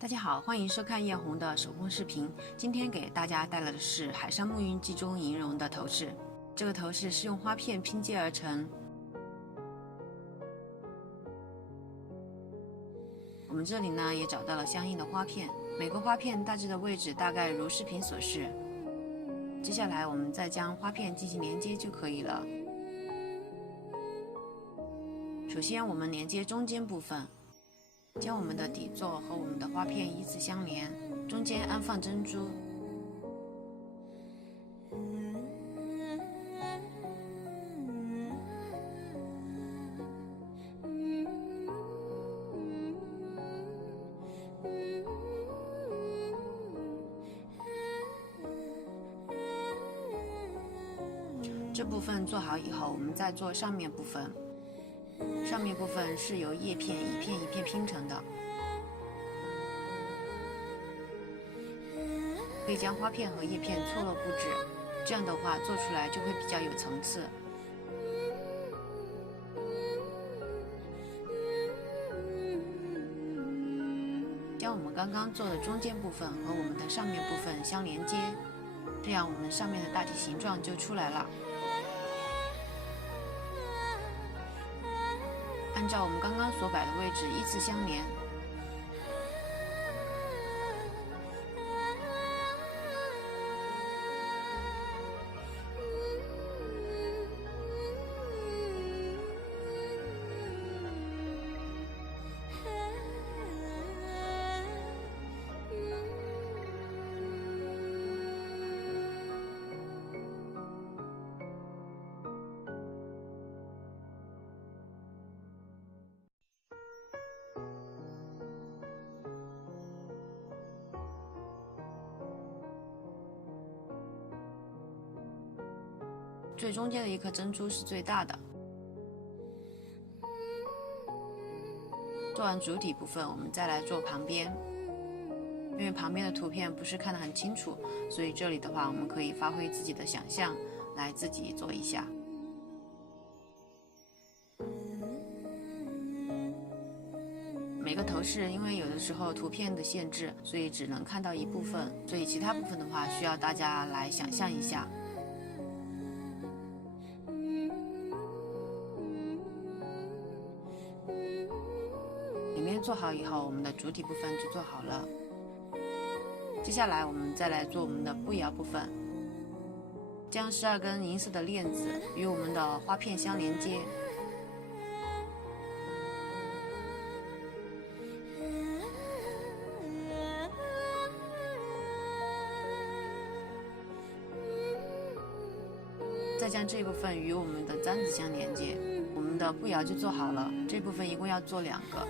大家好，欢迎收看艳红的手工视频。今天给大家带来的是海上牧云记中银绒的头饰。这个头饰是用花片拼接而成。我们这里呢也找到了相应的花片，每个花片大致的位置大概如视频所示。接下来我们再将花片进行连接就可以了。首先我们连接中间部分。将我们的底座和我们的花片依次相连，中间安放珍珠。这部分做好以后，我们再做上面部分。上面部分是由叶片一片一片拼成的，可以将花片和叶片错落布置，这样的话做出来就会比较有层次。将我们刚刚做的中间部分和我们的上面部分相连接，这样我们上面的大体形状就出来了。按照我们刚刚所摆的位置依次相连。最中间的一颗珍珠是最大的。做完主体部分，我们再来做旁边。因为旁边的图片不是看得很清楚，所以这里的话，我们可以发挥自己的想象，来自己做一下。每个头饰因为有的时候图片的限制，所以只能看到一部分，所以其他部分的话，需要大家来想象一下。里面做好以后，我们的主体部分就做好了。接下来我们再来做我们的步摇部分，将12根银色的链子与我们的花片相连接。再将这部分与我们的簪子相连接，我们的步摇就做好了。这部分一共要做2个。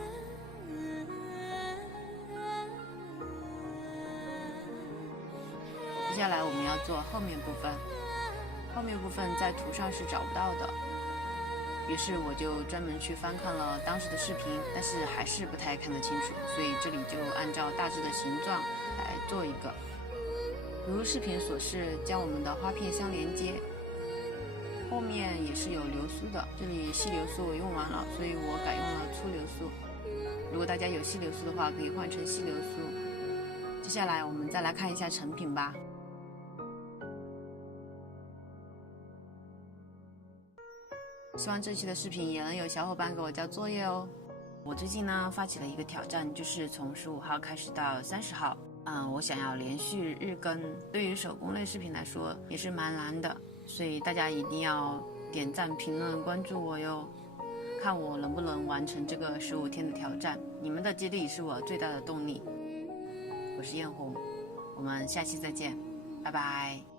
接下来我们要做后面部分，后面部分在图上是找不到的，于是我就专门去翻看了当时的视频，但是还是不太看得清楚，所以这里就按照大致的形状来做一个。如视频所示，将我们的花片相连接，后面也是有流苏的，这里细流苏我用完了，所以我改用了粗流苏。如果大家有细流苏的话，可以换成细流苏。接下来我们再来看一下成品吧。希望这期的视频也能有小伙伴给我交作业哦。我最近呢发起了一个挑战，就是从15号开始到30号，我想要连续日更。对于手工类视频来说也是蛮难的，所以大家一定要点赞、评论、关注我哟，看我能不能完成这个15天的挑战。你们的激励是我最大的动力。我是艳红，我们下期再见，拜拜。